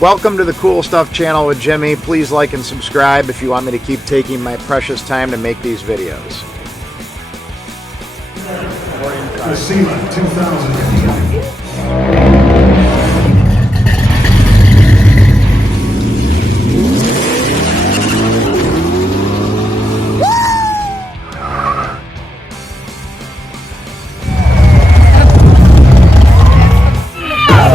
Welcome to the Cool Stuff channel with Jimmy. Please like and subscribe if you want me to keep taking my precious time to make these videos. The SEMA 2020.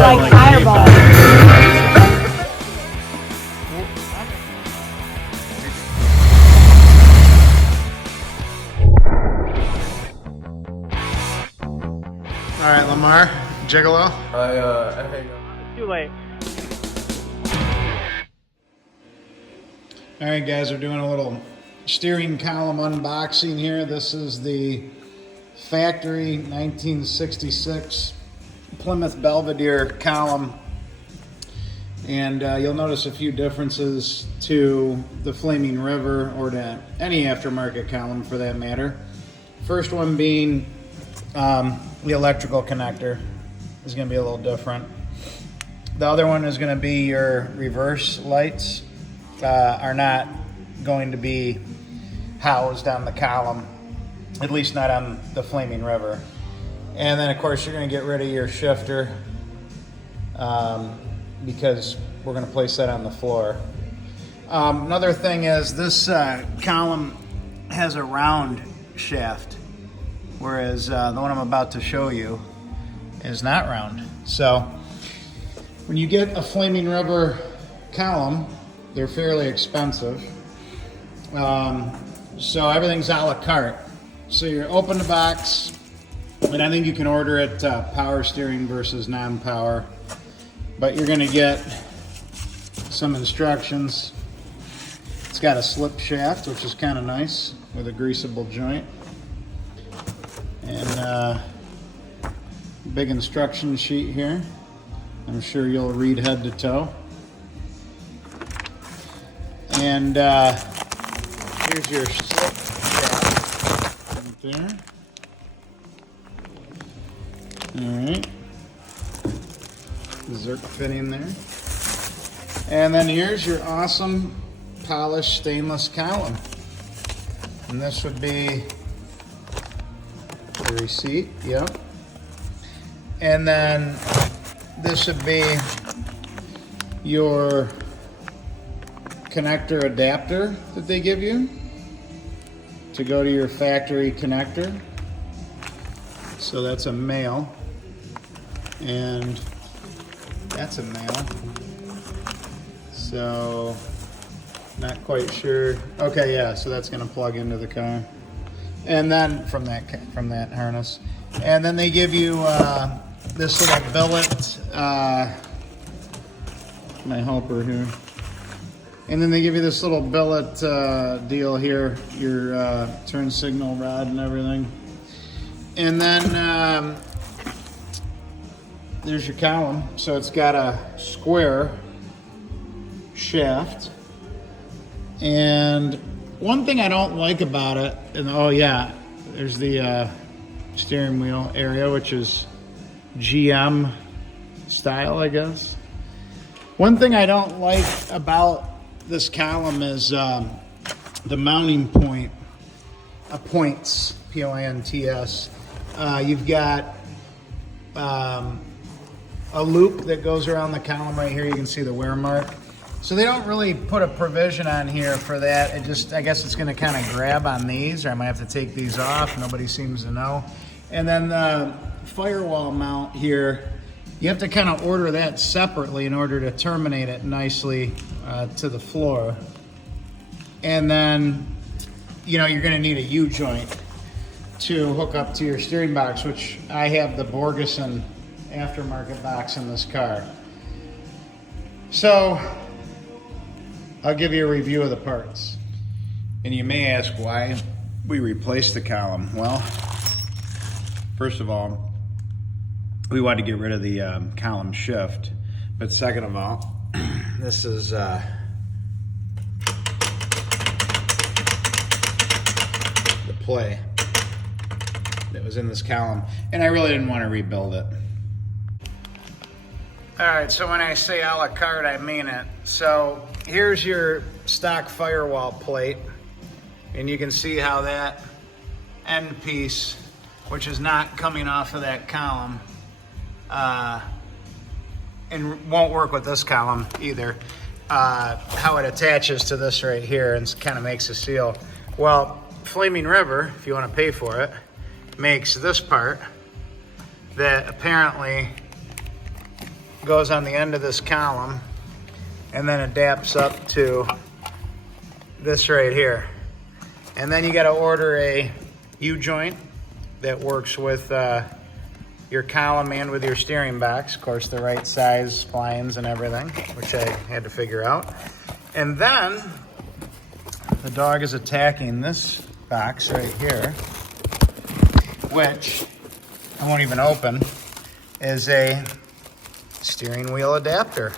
Like fireball. All right, Lamar, Gigolo. I hang up. Too late. All right, guys, we're doing a little steering column unboxing here. This is the factory 1966 Plymouth Belvedere column. And you'll notice a few differences to the Flaming River, or to any aftermarket column for that matter. First one being the electrical connector is going to be a little different. The other one is going to be your reverse lights are not going to be housed on the column, at least not on the Flaming River. And then of course you're going to get rid of your shifter because we're going to place that on the floor. Another thing is this column has a round shaft, whereas the one I'm about to show you is not round. So when you get a Flaming River column, they're fairly expensive. So everything's a la carte. So you open the box, and I think you can order it power steering versus non-power. But you're going to get some instructions. It's got a slip shaft, which is kind of nice, with a greasable joint. And big instruction sheet here. I'm sure you'll read head to toe. And here's your slip shaft right there. Alright. Zerk fit in there. And then here's your awesome polished stainless column. And this would be the receipt, yep. And then this would be your connector adapter that they give you to go to your factory connector. So that's a male, and that's a male. So not quite sure. Okay, yeah, so that's going to plug into the car. And then from that harness. And then they give you this little billet, my helper here. And then they give you this little billet deal here, your turn signal rod and everything. And then there's your column. So it's got a square shaft. And one thing I don't like about it, and oh yeah, there's the steering wheel area, which is GM style, I guess. One thing I don't like about this column is the mounting point, points, P-O-I-N-T-S. You've got a loop that goes around the column right here. You can see the wear mark. So they don't really put a provision on here for that. It just, I guess it's going to kind of grab on these, or I might have to take these off. Nobody seems to know. And then the firewall mount here, you have to kind of order that separately in order to terminate it nicely to the floor. And then, you know, you're going to need a U-joint to hook up to your steering box, which I have the Borgeson aftermarket box in this car. So I'll give you a review of the parts. And you may ask why we replaced the column. Well, first of all, we wanted to get rid of the column shift. But second of all, this is the play that was in this column. And I really didn't want to rebuild it. All right, so when I say a la carte, I mean it. So here's your stock firewall plate, and you can see how that end piece, which is not coming off of that column, and won't work with this column either, how it attaches to this right here and kind of makes a seal. Well, Flaming River, if you want to pay for it, makes this part that apparently goes on the end of this column and then adapts up to this right here. And then you got to order a U-joint that works with your column and with your steering box. Of course, the right size splines and everything, which I had to figure out. And then the dog is attacking this box right here, which I won't even open, is a steering wheel adapter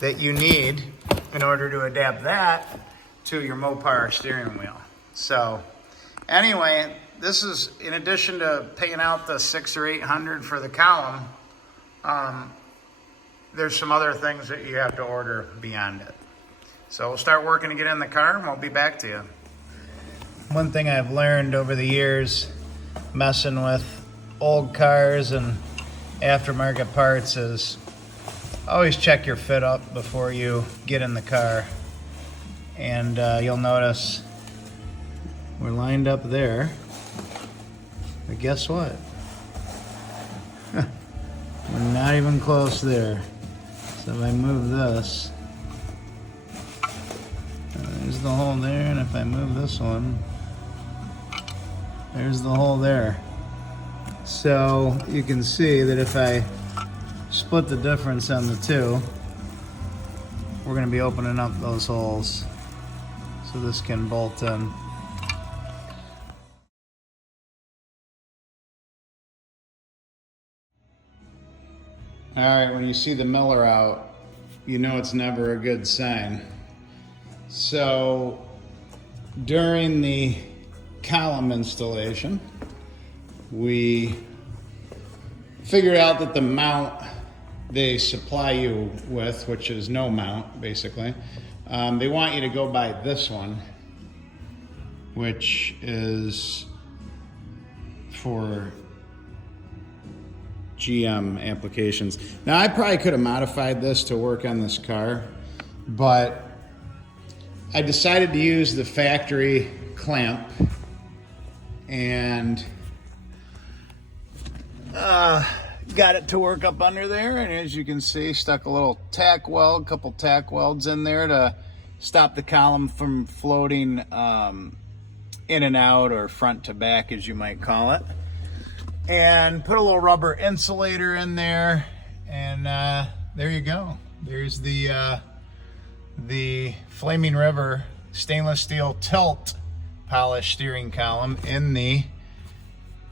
that you need in order to adapt that to your Mopar steering wheel. So anyway, this is in addition to paying out the $600 or $800 for the column. There's some other things that you have to order beyond it. So we'll start working to get in the car and we'll be back to you. One thing I've learned over the years messing with old cars and aftermarket parts is always check your fit up before you get in the car. And you'll notice we're lined up there. But guess what? We're not even close there. So if I move this, there's the hole there, and if I move this one, there's the hole there. So you can see that if I split the difference on the two, we're going to be opening up those holes so this can bolt in. All right, when you see the miller out, you know it's never a good sign. So during the column installation, we figured out that the mount they supply you with, which is no mount basically, they want you to go by this one, which is for GM applications. Now I probably could have modified this to work on this car, but I decided to use the factory clamp and got it to work up under there, and as you can see, stuck a little tack weld, couple tack welds in there to stop the column from floating in and out, or front to back as you might call it, and put a little rubber insulator in there, and there you go. There's the Flaming River stainless steel tilt polished steering column in the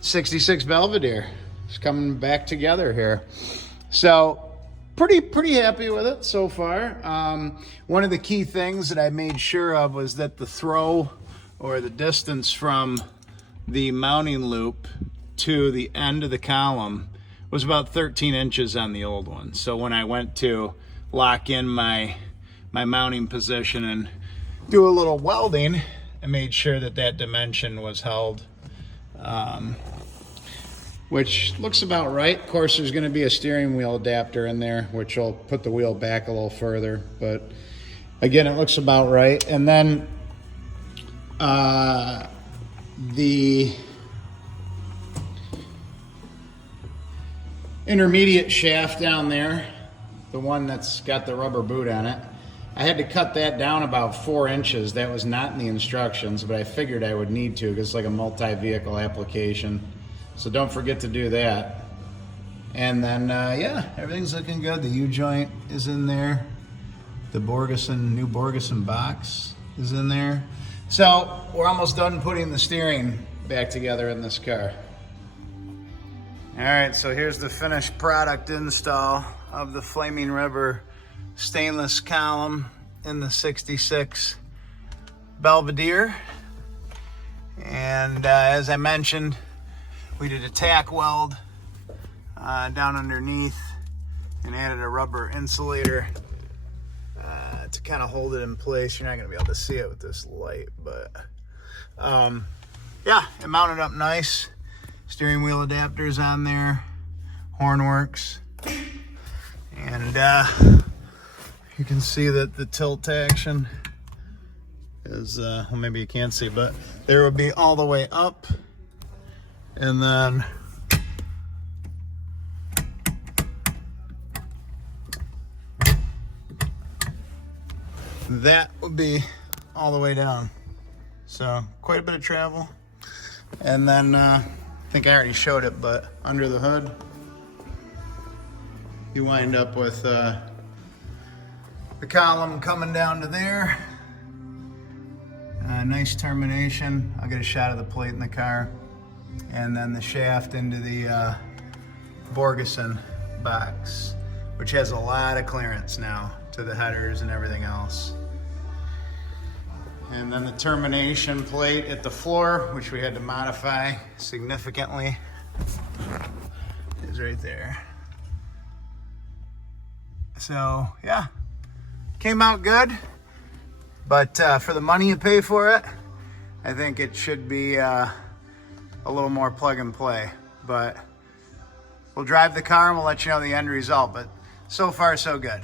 66 Belvedere. It's coming back together here. So pretty happy with it so far. One of the key things that I made sure of was that the throw, or the distance from the mounting loop to the end of the column, was about 13 inches on the old one. So when I went to lock in my mounting position and do a little welding, I made sure that that dimension was held, which looks about right. Of course, there's going to be a steering wheel adapter in there, which will put the wheel back a little further, but again, it looks about right. And then the intermediate shaft down there, the one that's got the rubber boot on it, I had to cut that down about 4 inches. That was not in the instructions, but I figured I would need to because it's like a multi-vehicle application. So don't forget to do that. And then, yeah, everything's looking good. The U-joint is in there. The new Borgeson box is in there. So we're almost done putting the steering back together in this car. All right, so here's the finished product install of the Flaming River stainless column in the 66 Belvedere. And as I mentioned, we did a tack weld down underneath and added a rubber insulator to kind of hold it in place. You're not going to be able to see it with this light, but yeah, it mounted up nice. Steering wheel adapters on there, horn works, and you can see that the tilt action is, well, maybe you can't see, but there would be all the way up, and then that would be all the way down. So quite a bit of travel. And then I think I already showed it, but under the hood you wind up with the column coming down to there. Nice termination. I'll get a shot of the plate in the car. And then the shaft into the Borgeson box, which has a lot of clearance now to the headers and everything else. And then the termination plate at the floor, which we had to modify significantly, is right there. So yeah, came out good, but for the money you pay for it, I think it should be a little more plug and play. But we'll drive the car and we'll let you know the end result, but so far so good.